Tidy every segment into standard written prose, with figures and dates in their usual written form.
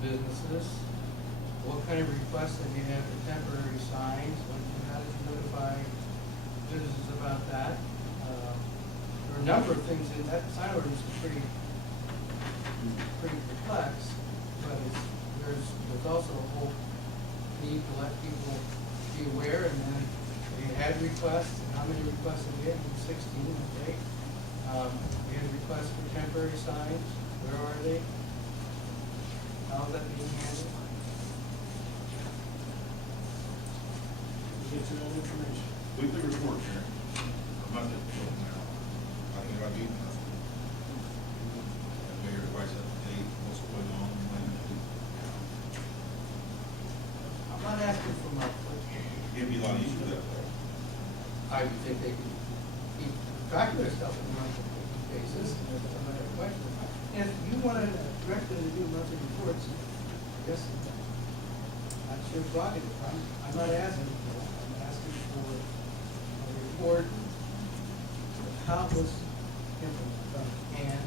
the businesses? What kind of requests have you had for temporary signs? How did you notify businesses about that? There are a number of things in that sign ordinance is pretty complex, but there's also a whole need to let people be aware, and then we had requests, and how many requests did we get? 16, okay. We had requests for temporary signs. Where are they? How is that being handled? Get you that information. Weekly report, Chair. Or monthly report, I think about eating nothing. Mayor advice up to date, what's going on, when. I'm not asking for much, but It'd be a lot easier that way. I would think they could keep track of their stuff on a monthly basis, and there's another question. And if you want to direct them to do monthly reports, I guess that's your prerogative. I'm not asking for that. I'm asking for a report of how it was implemented and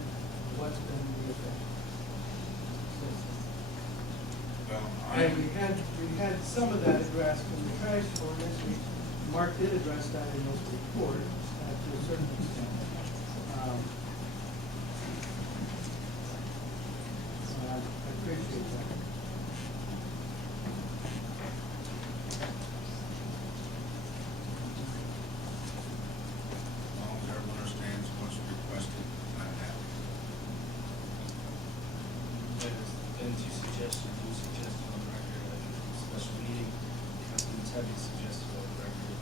what's been the effect. Well, And we had some of that addressed in the trash ordinance. Mark did address that in his report to a certain extent. I appreciate that. as long as everyone understands what's requested, I'm happy. Didn't you suggest on the record at a special meeting, Councilman Tebby suggested on the record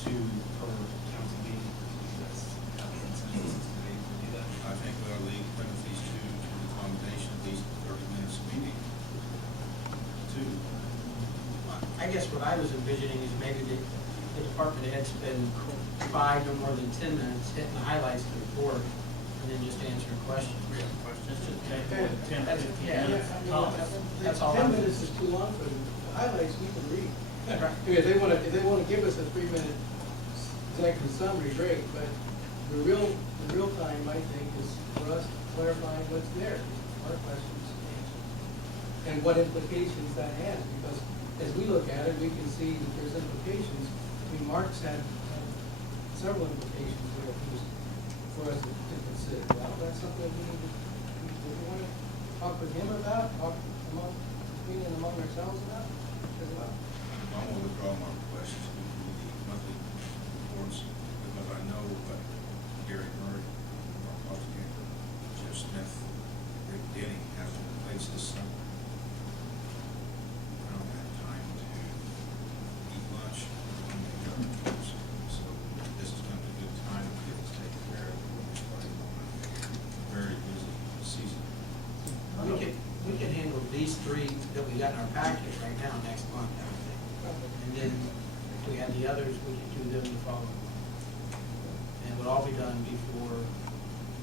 two per council meeting, that's how the consensus is today, to do that? I think we ought to limit these two to the accommodation of at least 30 minutes a meeting. Two. I guess what I was envisioning is maybe the department head spend 5 no more than 10 minutes hitting the highlights of the report and then just answering questions. Just to take 10, That's- 15 yeah, minutes. I mean, tops. That's all 10 I'm- minutes is too long for them. The highlights we can read. Right. If they want to give us a 3-minute executive summary, great, but the real time, I think, is for us to clarify what's there, our questions answered, and what implications that has, because as we look at it, we can see that there's implications. I mean, Mark's had several implications there for us to consider. Well, that's something we want to talk with him about, talk among ourselves about as well. I'm going to withdraw my request to do the monthly reports because I know what Gary Murray, Mark Hofskamp, Jeff Smith, Rick Denny has in place this summer. I don't have time to eat lunch when they got reports. So this is going to be a good time to get this taken care of. We're starting on a very busy season. We can handle these 3 that we got in our packet right now next month, I would think. And then if we had the others, we could do them the following month. And it would all be done before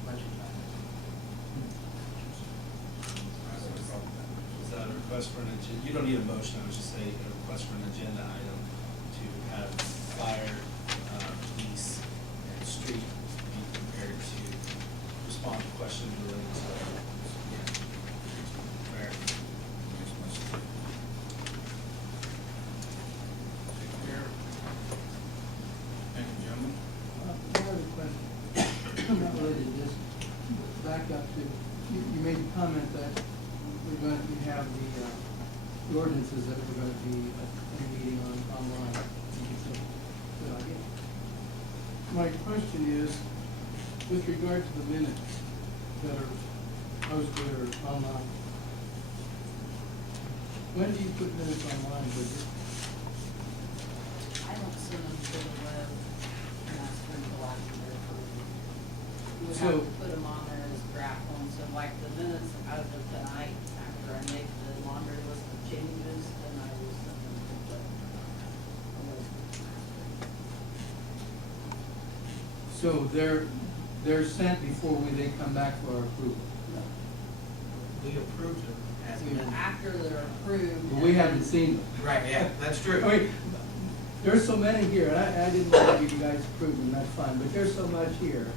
budget time. Is that a request for an agenda? You don't need a motion, I was just saying a request for an agenda item to have fire, police, and street be prepared to respond to questions related to fair. Makes much sense. Take care. Thank you, gentlemen. One other question, not related to this, back up to, you made a comment that we're going to have the ordinances that we're going to be meeting online. Good idea. My question is, with regard to the minutes that are posted or online, when do you put minutes online, Bridget? I don't send them to the web, and I send them after they're approved. You would So- have to put them on there as draft ones, so like the minutes as of tonight, after I make the laundry list of changes, then I will send them to the. So they're sent before they come back for our approval? We approved them as amended. After they're approved. But we haven't seen them. Right, yeah, that's true. I mean, there's so many here, and I didn't know if you guys approved them, that's fine, but there's so much here,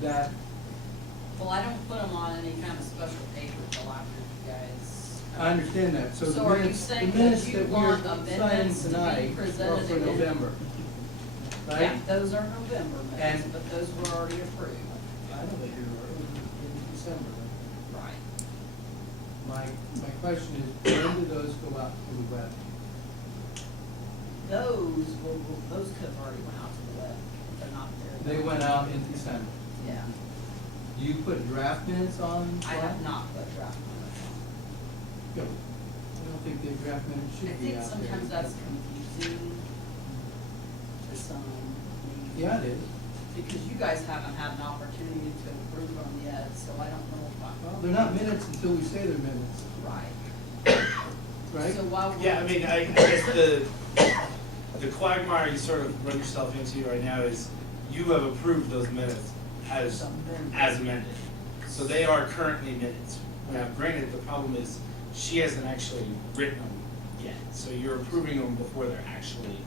that Well, I don't put them on any kind of special paper till after you guys. I understand that, so the So are you minutes, the saying minutes that you that we're want signing amendments to be tonight are presented for again? November. Right? Yeah, those are November minutes, And- but those were already approved. I know they do, or in December. Right. My question is, when do those go out to the web? Those could have already went out to the web. They're not there. They went out in December. Yeah. Do you put draft minutes on? I have not put draft minutes on. Good. I don't think the draft minutes I should be think out there. sometimes that's confusing to some. Yeah, it is. Because you guys haven't had an opportunity to approve them yet, so I don't know if Well, they're not minutes until we say they're minutes, right. right? So while we're. Yeah, I mean, I guess the quagmire you sort of run yourself into right now is you have approved those minutes as amended. So they are currently minutes. Now, granted, the problem is she hasn't actually written them yet. So you're approving them before they're actually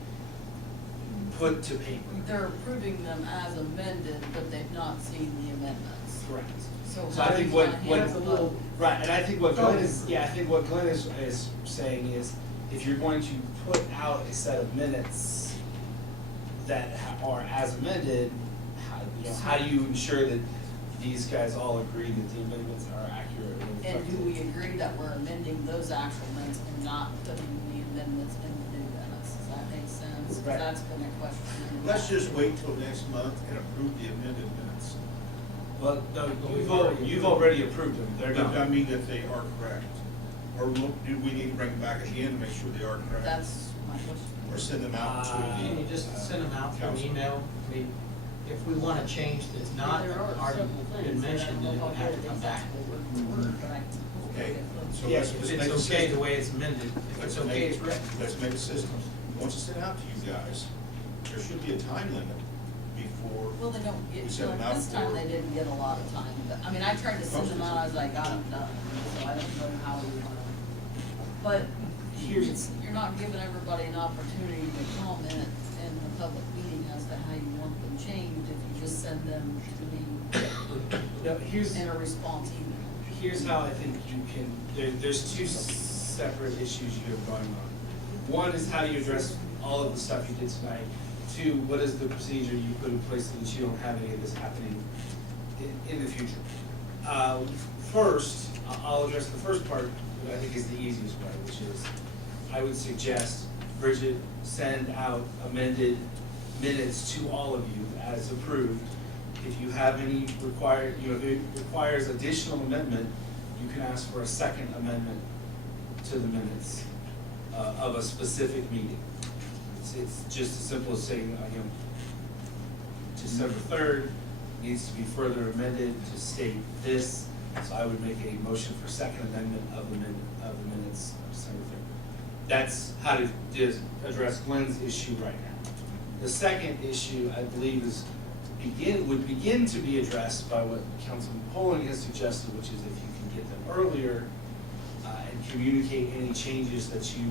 put to paper. They're approving them as amended, but they've not seen the amendments. Correct. So So how I do think you what, wanna handle those? right, and I think what Glenn is, yeah, I think what Glenn is saying is, if you're going to put out a set of minutes that are as amended, how do you ensure that these guys all agree that the amendments are accurate and And reflective? do we agree that we're amending those actual minutes and not putting the amendments in the new minutes? Does that make sense? 'Cause Right. that's been a question. in the Let's past. just wait till next month and approve the amended minutes. Well, no, you've already approved them, they're But I done. mean that they are correct. Or do we need to bring them back again to make sure they are correct? That's my question. Or send them out to the. Can you just send them out through an council? email? I mean, if we want to change that's not There are already several been things that I mentioned, don't then it know would if I'll have get to it come back. exactly word for word, but I can Okay, hopefully get so Yeah, let's if just it's make a okay system. the way it's amended, if Let's it's okay, make- it's written. Let's make a system. Once it's sent out to you guys, there should be a time limit before. Well, they don't We get, send them out this time for- they didn't get a lot of time, but, I mean, I tried to send them out, I was like, got them done, so I don't know how we wanna. But you're not giving everybody an opportunity to comment in the public meeting as to how you want them changed if you just send them to me No, here's. in a response email. Here's how I think you can, there's two separate issues you have going on. One is how you address all of the stuff you did tonight. Two, what is the procedure you put in place so that you don't have any of this happening in the future? First, I'll address the first part, that I think is the easiest way, which is, I would suggest, Bridget, send out amended minutes to all of you as approved. If you have any required, if it requires additional amendment, you can ask for a second amendment to the minutes of a specific meeting. It's just as simple as saying, December 3rd needs to be further amended to state this. So I would make a motion for second amendment of the minutes of December 3rd. That's how to address Glenn's issue right now. The second issue, I believe, would begin to be addressed by what Councilman Polling has suggested, which is if you can get them earlier and communicate any changes that you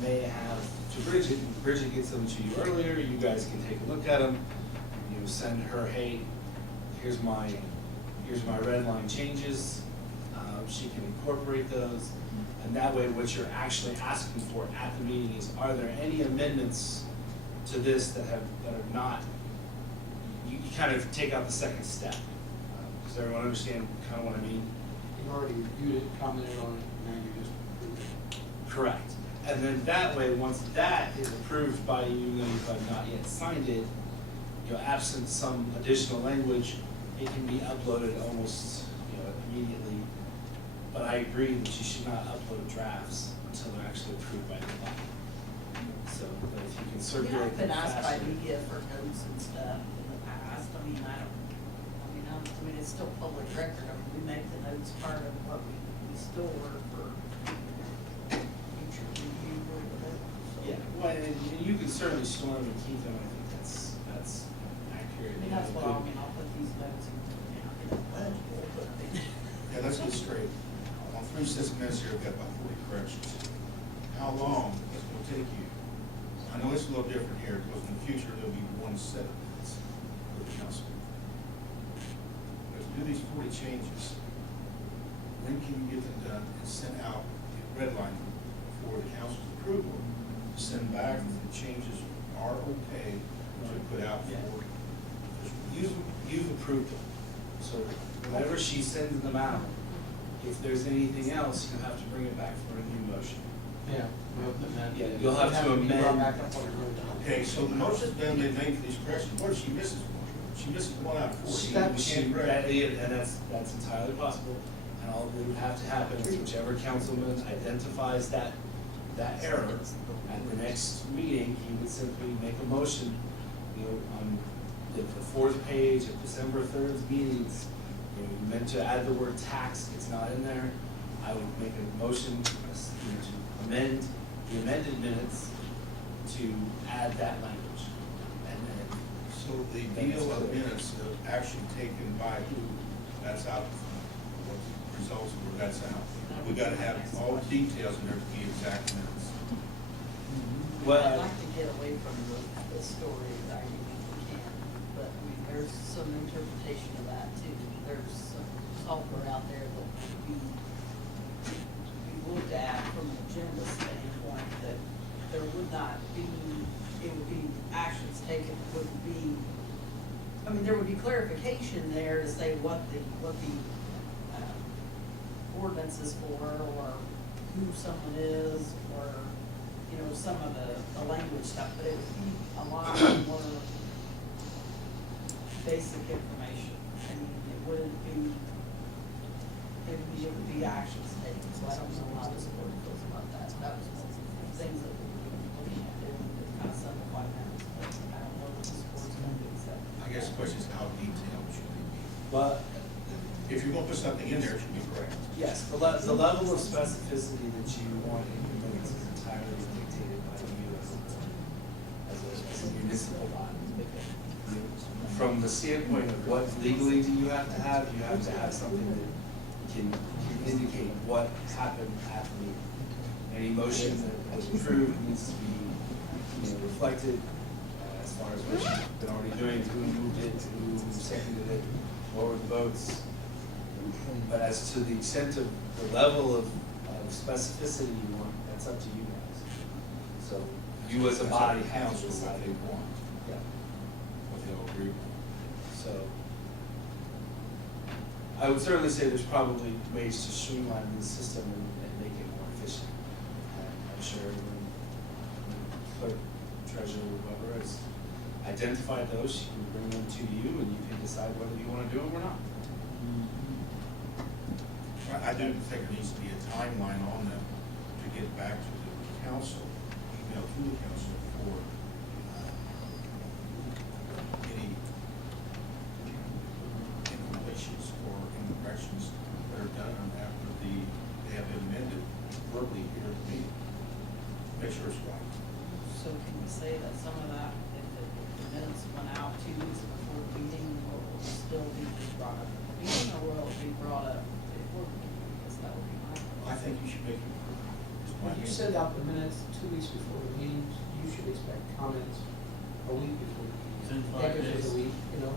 may have to Bridget, and Bridget gets them to you earlier, you guys can take a look at them, send her, hey, here's my red line changes, she can incorporate those, and that way what you're actually asking for at the meeting is, are there any amendments to this that are not, you kind of take out the second step. Does everyone understand kind of what I mean? You've already reviewed it, commented on it, now you just approve it. Correct. And then that way, once that is approved by you, even though you have not yet signed it, absent some additional language, it can be uploaded almost, immediately. But I agree that you should not upload drafts until they're actually approved by the body. So, but if you can circulate I've them been asked by faster. media for notes and stuff in the past, I mean, it's still public record, we make the notes part of what we store for future review or whatever. So. Yeah, well, and you can certainly store them and keep them, I think that's accurate. I mean, that's what I'll put these notes in, legible, but I mean. Yeah, let's get straight. On 36 minutes here, we've got about 40 corrections. How long is it gonna take you? I know it's a little different here, because in the future, there'll be one set of minutes for the council. Let's do do these 40 changes, when can you get them done and sent out, redline them for the council's approval, to send back if the changes are okay to put out for? You've approved them, so whenever she sends them out, if there's anything else, you have to bring it back for a new motion. Yeah. We'll amend. Yeah, you'll have to be brought amend. back up on the road. Okay, so the motion's been made for these corrections, what if she misses one? She misses one out of 40. That- We can't correct it. And that's entirely possible, and all that would have to happen is whichever councilman identifies that error, at the next meeting, he would simply make a motion, you know, on the fourth page of December 3rd's meetings, you know, you meant to add the word tax, it's not in there. I would make a motion, you know, to amend the amended minutes to add that language. And then, So the deal of minutes of action taken by who, that's out, what the results were, that's out. We gotta have all the details in there to be exact minutes. well, I'd like to get away from the story that I think we can, but I mean, there's some interpretation of that too. There's some software out there that would be looked at from an agenda standpoint, that there would not be, it would be actions taken, it wouldn't be, I mean, there would be clarification there to say what the ordinance is for, or who someone is, or, you know, some of the language stuff, but it would be a lot more basic information. I mean, it wouldn't be, it would be actions taken, so I don't know how this board feels about that. That was one of the things that we were looking at there, to kind of simplify that, but I don't know what this board's going to accept. I guess the question is how detailed should they be? well, If you're gonna put something in there, it should be correct. yes, the level of specificity that you want in your minutes is entirely dictated by you as a municipal body. From the standpoint of what legally do you have to have something that can indicate what happened at the meeting. Any motion that was approved needs to be, you know, reflected as far as what you've been already doing, who moved it, who seconded it, what were the votes. But as to the extent of the level of specificity you want, that's up to you guys. So you as a body have to Council, what decide. they want, Yeah. what they'll agree with. So I would certainly say there's probably ways to streamline the system and make it more efficient. And I'm sure when clerk, treasurer, whoever has identified those, she can bring them to you and you can decide whether you want to do them or not. I do think there needs to be a timeline on them to get back to the council, email to the council for any incompletions or incorrections that are done after they have been amended verbally here at the meeting. Make sure it's right. So can we say that some of that, if the minutes went out 2 weeks before the meeting, will still be brought up at the meeting, or will it be brought up before the meeting? Because that would be my I think you should make it. When you send out the minutes 2 weeks before the meetings, you should expect comments a week before the meeting. 5 Take it days. as a week, you know?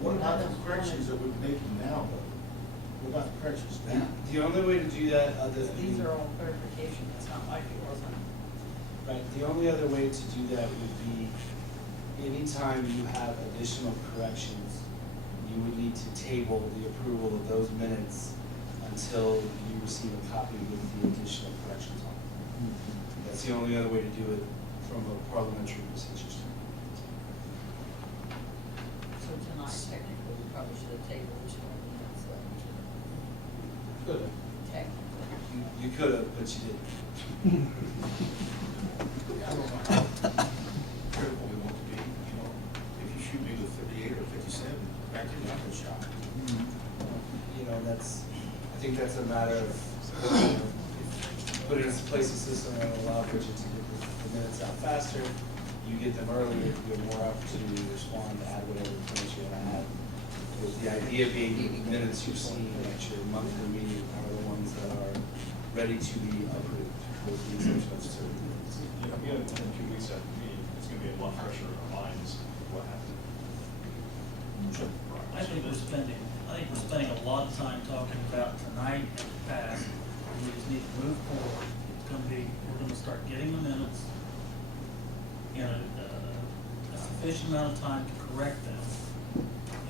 What about the corrections that we're making now, though? What about the corrections now? The only way to do that other than. These are all clarification, it's not like it wasn't. Right, the only other way to do that would be anytime you have additional corrections, you would need to table the approval of those minutes until you receive a copy with the additional corrections on it. That's the only other way to do it from a parliamentary procedure standpoint. So tonight, technically, we probably should have tabled this one, minutes, so. Good. Technically. You could have, but you didn't. I don't know how critical we want to be, you know, if you shoot me with 58 or 57, back to the other shot. You know, I think that's a matter of, you know, put it in place a system that will allow Bridget to get the minutes out faster. You get them earlier, you have more opportunity to respond, to add whatever information you want to add. With the idea being the minutes you've seen at your monthly meeting are the ones that are ready to be approved, with the exception of certain minutes. Yeah, in a few weeks after the meeting, it's gonna be a lot fresher in our minds what happened. I think we're spending a lot of time talking about tonight and the past, and we just need to move forward. It's gonna be, we're gonna start getting the minutes in a sufficient amount of time to correct them.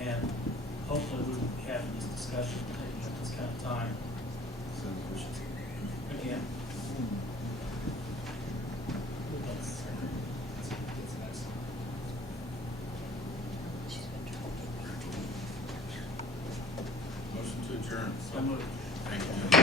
And hopefully we will be having this discussion, taking up this kind of time again. It's an excellent. Motion to adjourn. So moved. Thank you.